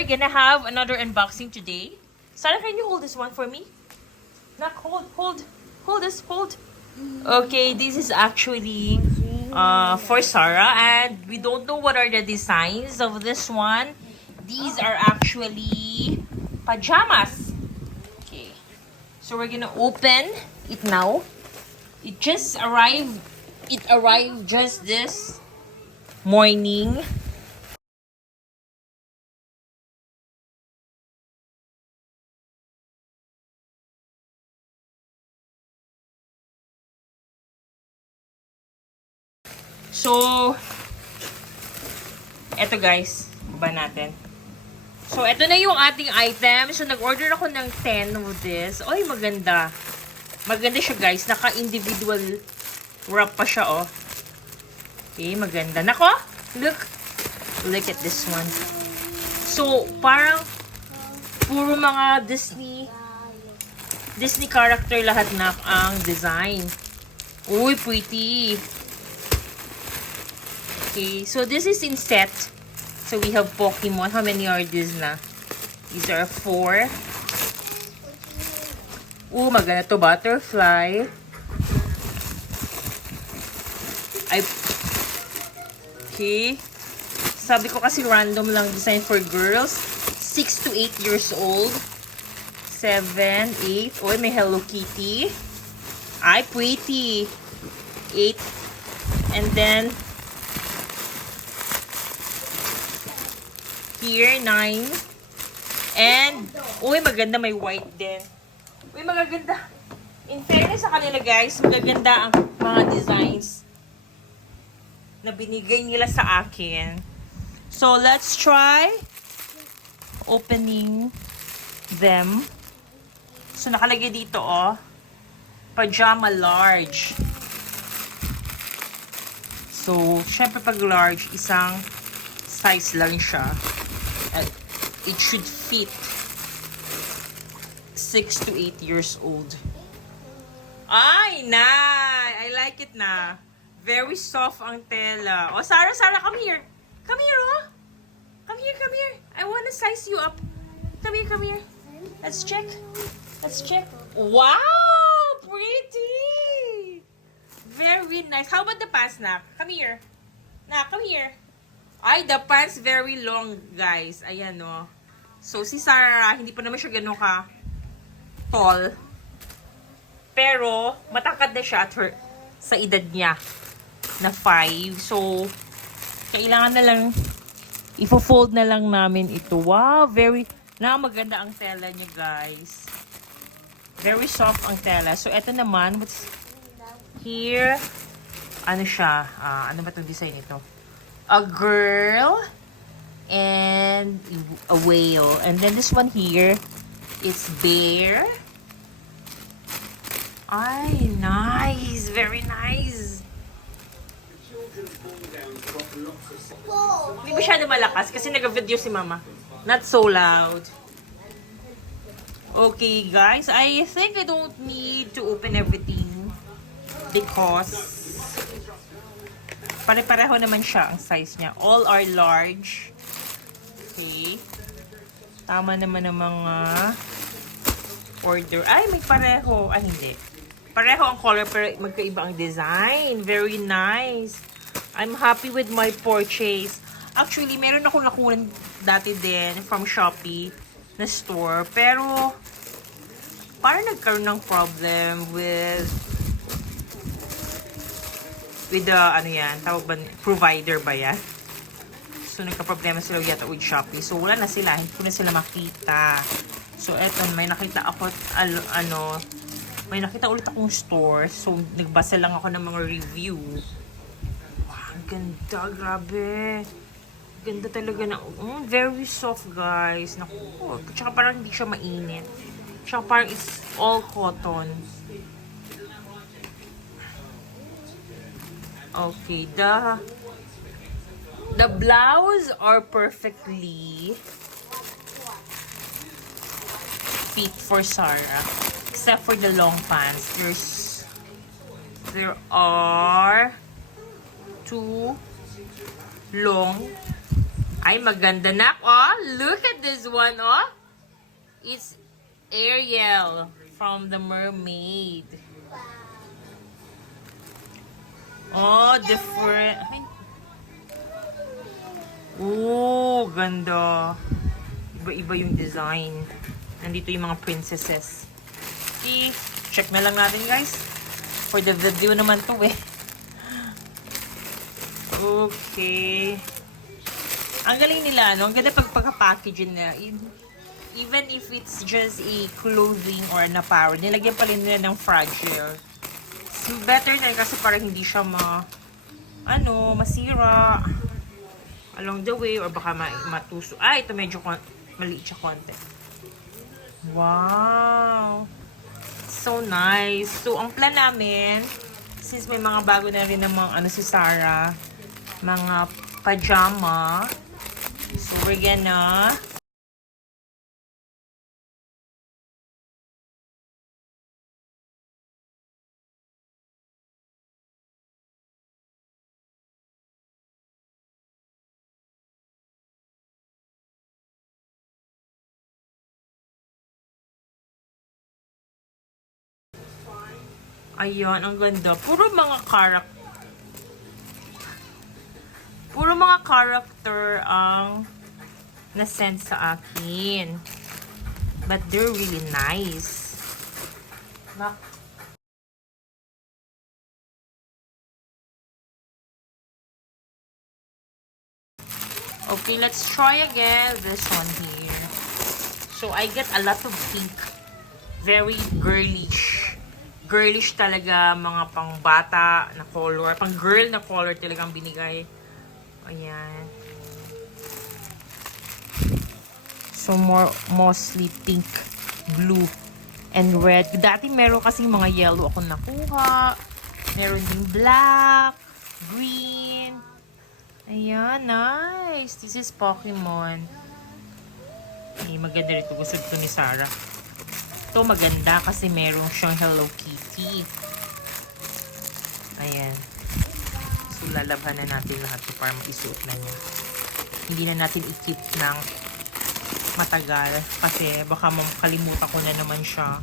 we're gonna have another unboxing today. Sarah, can you hold this one for me? Nak, hold this, hold. Okay, this is actually for Sarah, and we don't know what are the designs of this one. These are actually pajamas. Okay, so we're gonna open it now. It just arrived. It arrived just this morning. So, eto guys, baba natin. So, eto na yung ating item. So, nag-order ako ng 10 of this. Oy, maganda. Maganda siya guys. Naka-individual wrap pa siya, oh. Okay, maganda. Nako, look. Look at this one. So, parang puro mga Disney character lahat na ang design. Uy, pretty. Okay, so this is in set. So we have Pokemon. How many are these na? These are 4. Ooh, maganda to. Butterfly. Okay. Sabi ko kasi random lang design for girls. 6 to 8 years old. 7, 8. Oh, may Hello Kitty. Ay, pretty. 8. And then here, 9. And, uy, maganda, may white din. Uy, magaganda. In fairness sa kanila, guys, magaganda ang mga designs na binigay nila sa akin. So, let's try opening them. So, nakalagay dito, oh, pajama large. So, syempre pag large, isang size lang siya. It should fit 6 to 8 years old. Ay, na! I like it na. Very soft ang tela. Oh, Sarah, come here. Come here, oh. Come here. I wanna size you up. Come here. Let's check. Wow! Pretty! Very nice. How about the pants, Nak? Come here. Nak, come here. Ay, the pants very long, guys. Ayan, no. So, si Sarah, hindi pa naman siya gano'n ka tall. Pero, matangkad na siya sa edad niya na 5. So, kailangan na lang, ifo-fold na lang namin ito. Wow, maganda ang tela niya, guys. Very soft ang tela. So, eto naman, what's here? Ano siya? Ano ba itong design ito? A girl and a whale. And then this one here, it's bear. Ay, nice. Very nice. Hindi masyado malakas kasi nag-video si mama. Not so loud. Okay, guys. I think I don't need to open everything because pare-pareho naman siya ang size niya. All are large. Okay. Tama naman ang mga order. Ay, may pareho. Ay, hindi. Pareho ang color pero magkaiba ang design. Very nice. I'm happy with my purchase. Actually, meron ako nakunan dati din from Shopee na store. Pero, parang nagkaroon ng problem with the, ano yan, tawag ba, provider ba yan? So, nagka-problema sila yata with Shopee. So, wala na sila. Hindi ko na sila makita. So, eto, may nakita ako, may nakita ulit akong store. So, nagbasa lang ako ng mga review. Wow, ang ganda. Grabe. Ganda talaga na. Very soft, guys. Naku. Tsaka parang hindi siya mainit. Tsaka parang it's all cotton. Okay, the blouse are perfectly fit for Sarah, except for the long pants. There are 2 long Ay, maganda na. Oh, look at this one, oh. It's Ariel from The Mermaid. Oh, different. Ay. Oh, ganda. Iba-iba yung design. Nandito yung mga princesses. See, check na lang natin, guys. For the video naman to, eh. Okay. Ang galing nila, no? Ang ganda pagka-package nila. Even if it's just a clothing or an apparel, nilagyan pa rin nila ng fragile. So, better na kasi para hindi siya masira along the way or baka matuso. Ah, ito medyo maliit siya konti. Wow! So nice. So, ang plan namin, since may mga bago na rin ng mga si Sarah, mga pajama. So, we're gonna ayun, ang ganda. Puro mga character ang na-send sa akin. But they're really nice. Okay, let's try again this one here. So, I get a lot of pink. Very girlish. Girlish talaga, mga pang-bata na color. Pang-girl na color talagang binigay. Ayan. So, mostly pink, blue, and red. Dati meron kasi mga yellow ako nakuha. Meron din black, green. Ayan, nice. This is Pokemon. Ay, maganda rin ito. Gusto ito ni Sarah. Ito maganda kasi meron siyang Hello Kitty. Ayan. So, lalabhan na natin lahat ito para maisuot na niya. Hindi na natin i-keep ng matagal kasi baka makalimutan ko na naman siya.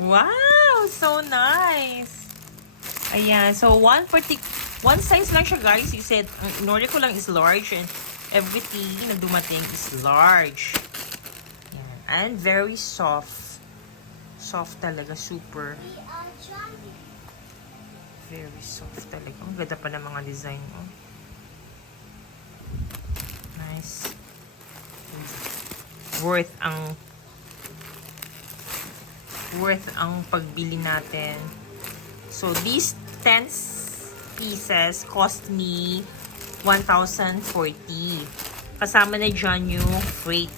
Wow! So nice! Ayan. So, one size lang siya, guys. You said, in order ko lang is large and everything na dumating is large. Ayan. And very soft. Soft talaga. Super. Very soft talaga. Ang ganda pa ng mga design. Oh. Nice. Worth ang pagbili natin. So, these 10 pieces cost me 1,040. Kasama na dyan yung freight.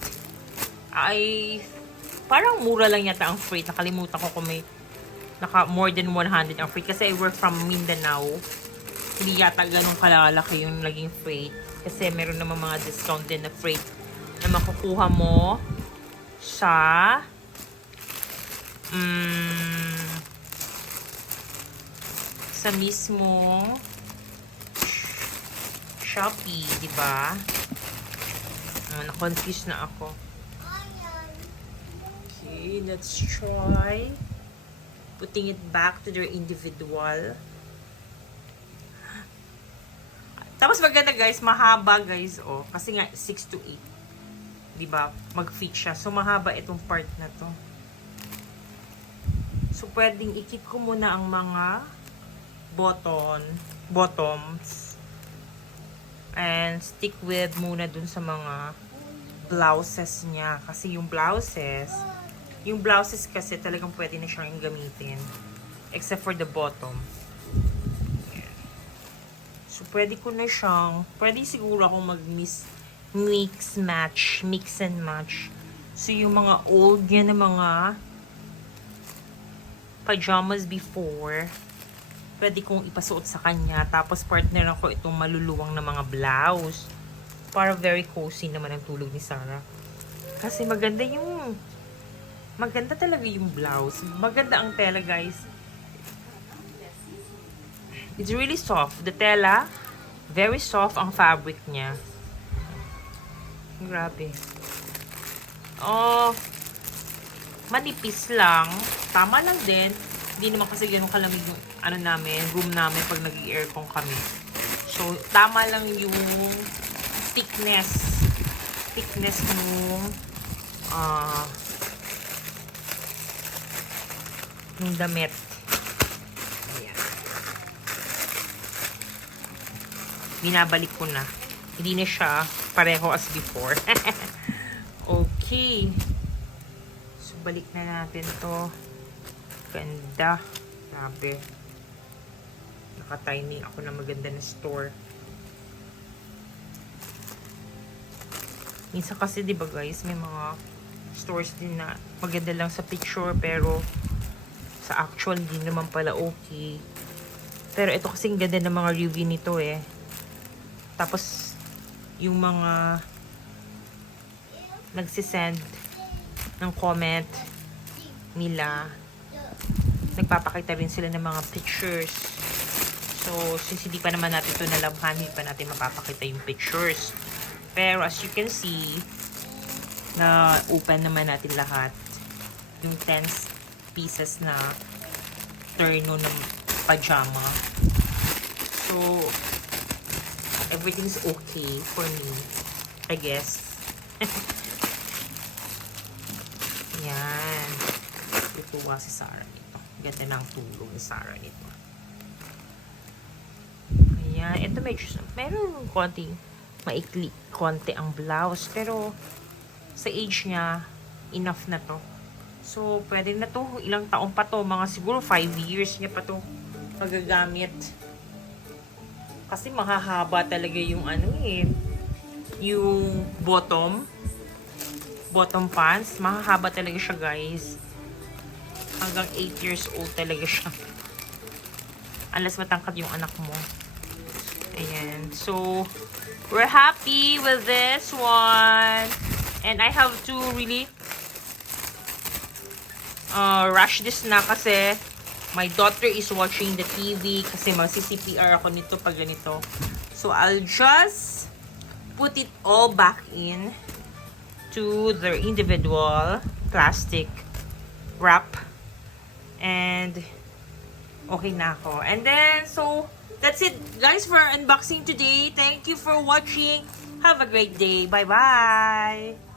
Ay, parang mura lang yata ang freight. Nakalimutan ko kung may more than 100 ang freight. Kasi I work from Mindanao. Hindi yata ganun kalalaki yung naging freight. Kasi meron naman mga discount din na freight na makukuha mo sa sa mismong Shopee, di ba? Na-confuse na ako. Okay, let's try putting it back to their individual. Tapos maganda, guys, mahaba, guys, oh. Kasi nga 6 to 8. 'Di ba? Mag-fit siya. So mahaba itong part na 'to. So pwedeng i-keep ko muna ang mga bottoms and stick with muna dun sa mga blouses niya kasi yung blouses kasi talagang pwede na siyang gamitin except for the bottom. So pwede siguro akong mix and match. So yung mga old yan na mga pajamas before, pwede kong ipasuot sa kanya. Tapos partner ako itong maluluwang na mga blouse. Para very cozy naman ang tulog ni Sarah. Kasi maganda talaga yung blouse. Maganda ang tela, guys. It's really soft. The tela, Very soft ang fabric niya. Grabe. Oh, manipis lang. Tama lang din. Hindi naman kasi ganun kalamig yung room namin pag nag-i-aircon kami. So, tama lang yung thickness nung damit. Ayan. Binabalik ko na. Hindi na siya pareho as before. Okay. So, balik na natin to. Ganda. Grabe. Naka-timing ako na maganda na store. Minsan kasi, di ba guys, may mga stores din na maganda lang sa picture, pero sa actual, hindi naman pala okay. Pero ito kasing ganda ng mga review nito eh. Tapos, yung mga nagsisend ng comment nila, nagpapakita rin sila ng mga pictures. So, since hindi pa naman natin ito nalabhan, hindi pa natin mapapakita yung pictures. Pero as you can see, na open naman natin lahat. Yung 10 pieces na terno ng pajama. So, everything's okay for me, I guess. Yan. Tutuwa si Sarah nito. Ganda ng tulong ni Sarah nito. Ayan. Ito medyo, meron konting maikli, konti ang blouse. Pero, sa age niya, enough na to. So, pwede na to. Ilang taon pa to. Mga siguro 5 years niya pa to magagamit. Kasi mahahaba talaga yung yung bottom pants. Mahahaba talaga siya, guys. Hanggang 8 years old talaga siya. Unless matangkad yung anak mo. Ayan. So, we're happy with this one. And I have to really rush this na kasi my daughter is watching the TV kasi magsi-CPR ako nito pag ganito. So, I'll just put it all back in to their individual plastic wrap. And okay na ako. And then, so, that's it, guys, for our unboxing today. Thank you for watching. Have a great day. Bye-bye.